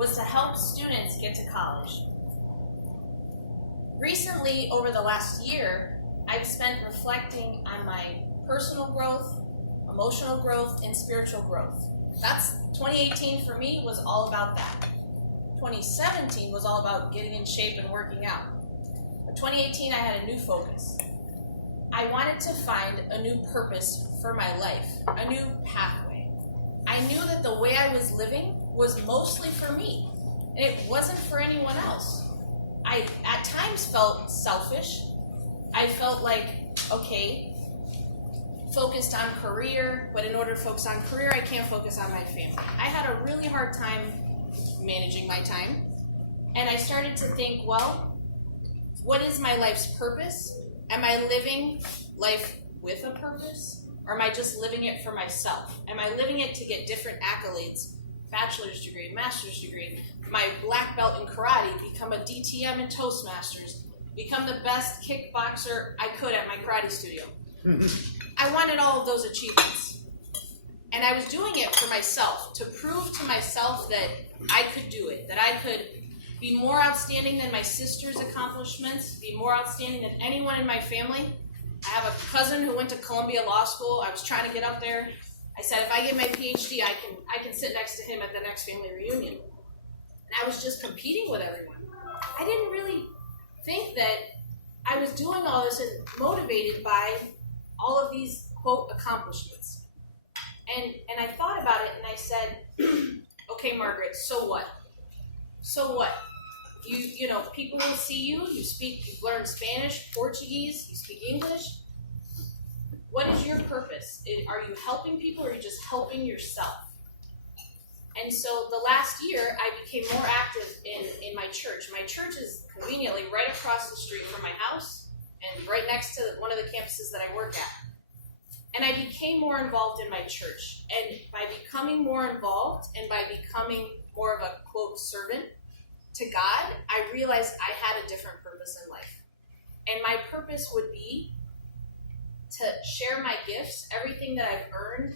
was to help students get to college. Recently, over the last year, I've spent reflecting on my personal growth, emotional growth, and spiritual growth. That's 2018 for me was all about that. 2017 was all about getting in shape and working out. But 2018, I had a new focus. I wanted to find a new purpose for my life, a new pathway. I knew that the way I was living was mostly for me, and it wasn't for anyone else. I, at times, felt selfish. I felt like, okay, focused on career, but in order to focus on career, I can't focus on my family. I had a really hard time managing my time, and I started to think, well, what is my life's purpose? Am I living life with a purpose, or am I just living it for myself? Am I living it to get different accolades, bachelor's degree, master's degree, my black belt in karate, become a DTM in Toastmasters, become the best kickboxer I could at my karate studio? I wanted all of those achievements. And I was doing it for myself, to prove to myself that I could do it, that I could be more outstanding than my sister's accomplishments, be more outstanding than anyone in my family. I have a cousin who went to Columbia Law School. I was trying to get up there. I said, if I get my PhD, I can sit next to him at the next family reunion. And I was just competing with everyone. I didn't really think that I was doing all this and motivated by all of these, quote, accomplishments. And I thought about it and I said, okay, Margaret, so what? So what? You know, people will see you you've learned Spanish, Portuguese, you speak English. What is your purpose? Are you helping people or are you just helping yourself? And so the last year, I became more active in my church. My church is conveniently right across the street from my house and right next to one of the campuses that I work at. And I became more involved in my church. And by becoming more involved and by becoming more of a, quote, servant to God, I realized I had a different purpose in life. And my purpose would be to share my gifts, everything that I've earned,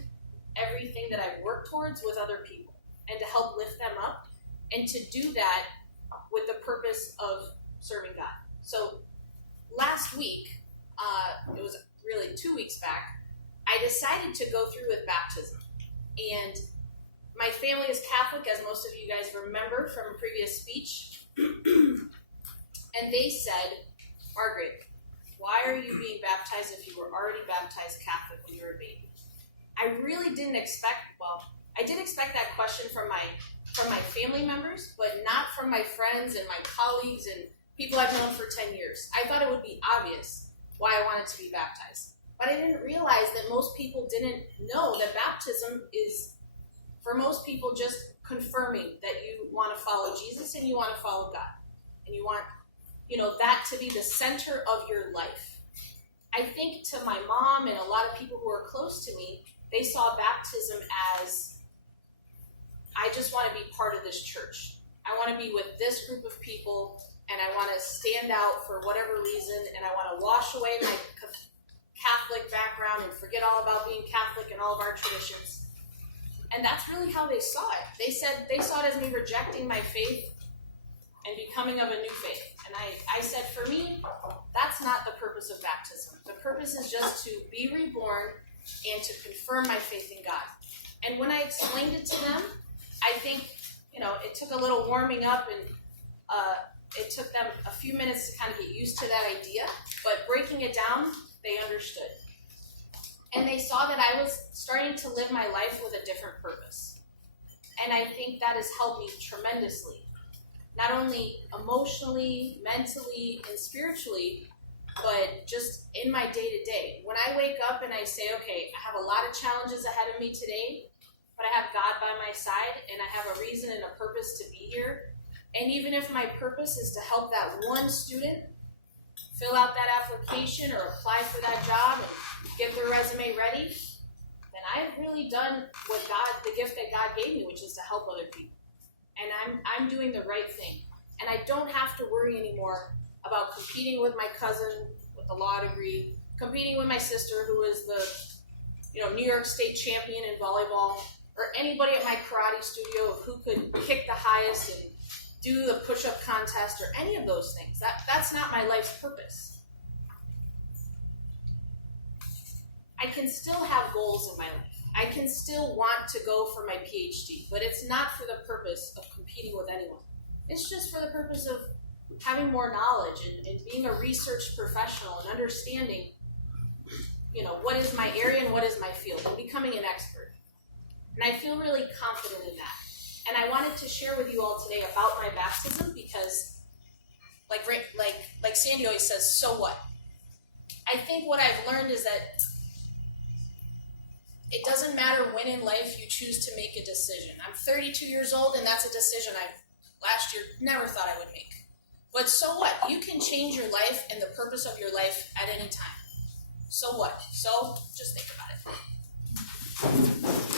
everything that I've worked towards with other people, and to help lift them up, and to do that with the purpose of serving God. So last week, it was really 2 weeks back, I decided to go through with baptism. And my family is Catholic, as most of you guys remember from a previous speech. And they said, Margaret, why are you being baptized if you were already baptized Catholic when you were a baby? I really didn't expect, I did expect that question from my family members, but not from my friends and my colleagues and people I've known for 10 years. I thought it would be obvious why I wanted to be baptized. But I didn't realize that most people didn't know that baptism is, for most people, just confirming that you want to follow Jesus and you want to follow God. And you want, that to be the center of your life. I think to my mom and a lot of people who are close to me, they saw baptism as, I just want to be part of this church. I want to be with this group of people, and I want to stand out for whatever reason, and I want to wash away my Catholic background and forget all about being Catholic and all of our traditions. And that's really how they saw it. They saw it as me rejecting my faith and becoming of a new faith. And I said, for me, that's not the purpose of baptism. The purpose is just to be reborn and to confirm my faith in God. And when I explained it to them, I think, it took a little warming up and it took them a few minutes to kind of get used to that idea. But breaking it down, they understood. And they saw that I was starting to live my life with a different purpose. And I think that has helped me tremendously. Not only emotionally, mentally, and spiritually, but just in my day-to-day. When I wake up and I say, okay, I have a lot of challenges ahead of me today, but I have God by my side, and I have a reason and a purpose to be here. And even if my purpose is to help that one student fill out that application or apply for that job and get their resume ready, then I've really done the gift that God gave me, which is to help other people. And I'm doing the right thing. And I don't have to worry anymore about competing with my cousin with the law degree, competing with my sister who is the New York State champion in volleyball, or anybody at my karate studio of who could kick the high exercised and do the push-up contest or any of those things. That's not my life's purpose. I can still have goals in my life. I can still want to go for my PhD, but it's not for the purpose of competing with anyone. It's just for the purpose of having more knowledge and being a research professional and understanding, what is my area and what is my field, and becoming an expert. And I feel really confident in that. And I wanted to share with you all today about my baptism because, like Sandy always says, so what? I think what I've learned is that it doesn't matter when in life you choose to make a decision. I'm 32 years old, and that's a decision I last year never thought I would make. But so what? You can change your life and the purpose of your life at any time. So what? So just think about it.